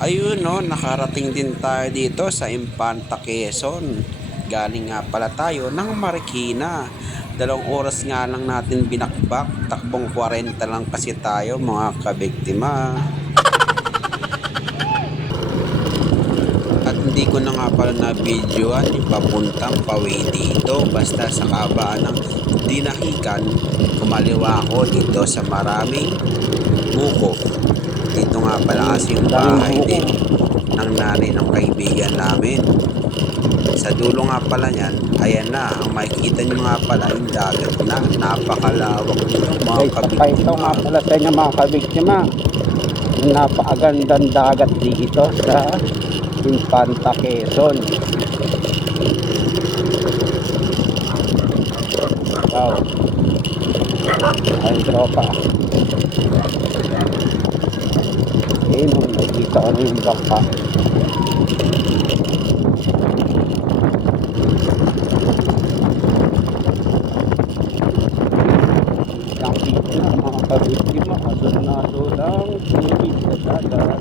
Ayun no, nakarating din tayo dito sa Infanta Quezon. Galing nga pala tayo ng Marikina. 2 oras nga lang natin binakbak. Takbong 40 lang kasi tayo mga kabiktima. At hindi ko na nga pala na videoan yung papuntang pawi dito. Basta sa kabaan ng Dinahican, kumaliwa ako dito sa maraming buko. Dito nga pala kasi yung bahay din ng nanay ng kaibigan namin. Sa dulo nga pala niyan, ayan na, ang makikita nyo nga pala yung dagat na napakalawak nito mga kabiktima. Ito nga pala sa inyo mga kabiktima, napakagandang dagat dito sa Infanta Quezon. Wow, ay tropa. Nung nakikita ko na yung bangka. Nakikita na mga kabiktima, aso lang tubig sa dagat.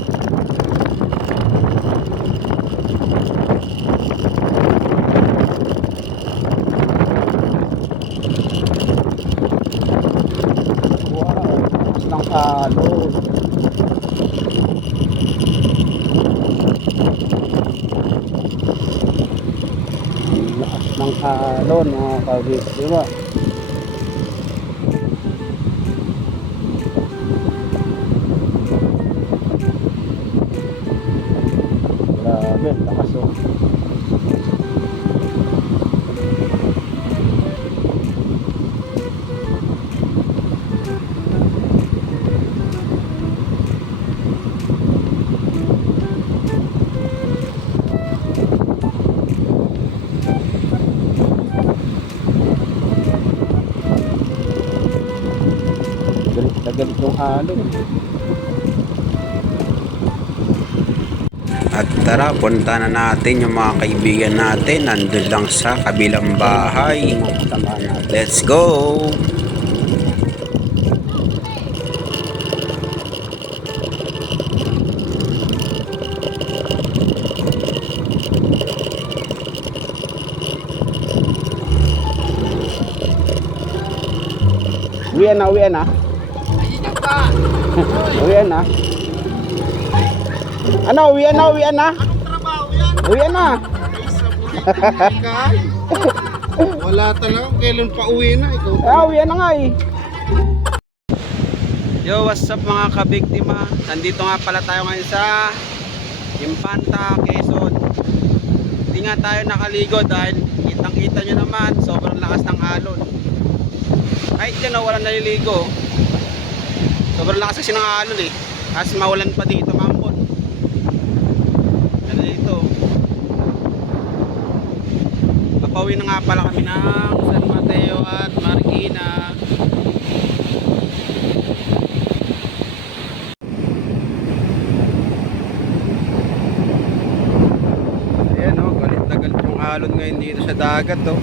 Wow, lakas ng alon. Lakas ng alon mga kabiktima. Grabe, lakas oh. Galit na galit yung alon. At tara, punta na natin yung mga kaibigan natin. Nandun lang sa kabilang bahay. Let's go! Uwian na, uwian na. Uwian na. Ano, uwian na, uwian na. Anong trabaho yan? Uwian na. Wala talaga kailan pa uwi na ikaw. Uwian na nga eh. Yo, what's up mga kabiktima? Nandito nga pala tayo ngayon sa Infanta Quezon. Hindi nga tayo nakaligo dahil kitang-kita nyo naman, sobrang lakas ng alon. Kahit dyan na walang naliligo. Sobrang lakas kasi ng alon eh. Kasi mawalan pa dito mampon. Ano dito? Papawi na nga pala kami ng San Mateo at Marikina. Ayan o, galit na galit yung alon ngayon dito sa dagat o.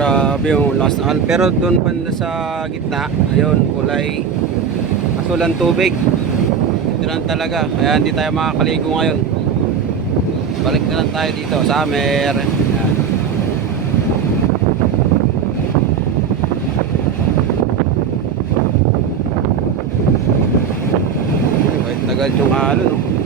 Grabe yung lakas ng alon. Pero doon banda sa gitna, ayun, kulay asulan tubig. Ito lang talaga. Kaya hindi tayo makakaligo ngayon. Balik na lang tayo dito, summer. Ayan. Sagad yung alon, no?